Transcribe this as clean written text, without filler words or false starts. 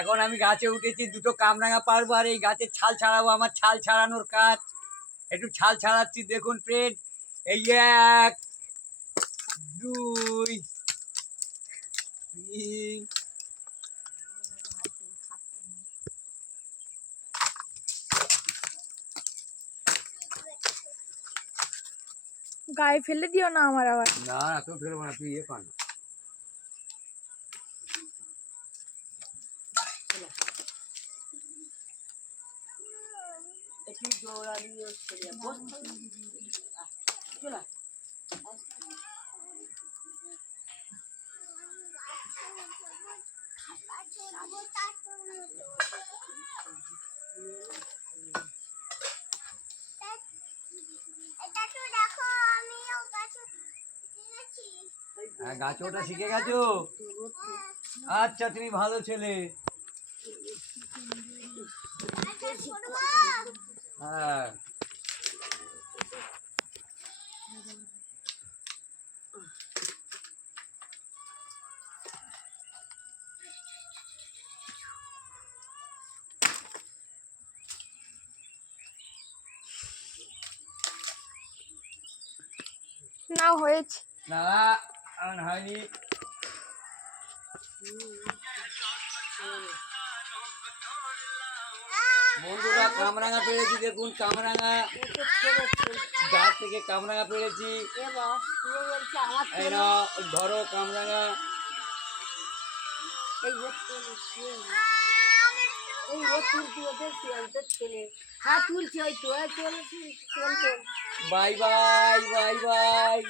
এখন আমি গাছে উঠেছি, দুটো কামরাঙা পারবো আর এই গাছের ছাল ছাড়াবো। আমার ছাল ছাড়ানোর কাজ, একটু ছাল ছাড়াচ্ছি। দেখুন ফ্রেন্ড, এই 1 2 3 গায়ে ফেলে দিও না আমার আবার। না না, তো ফেলবো না, তুই ইয়ে কর না। হ্যাঁ, গাছে ওটা শিখে গেছো? আচ্ছা, তুমি ভালো ছেলে। হ্যাঁ, না হয়েছে না এখন হয়নি। বন্ধুরা, কামরাঙা পেরেছি। দেখুন কামরাঙা, গাছ থেকে কামরাঙা পেরেছি। এই নাও, ধরো কামরাঙা। Bye bye bye bye.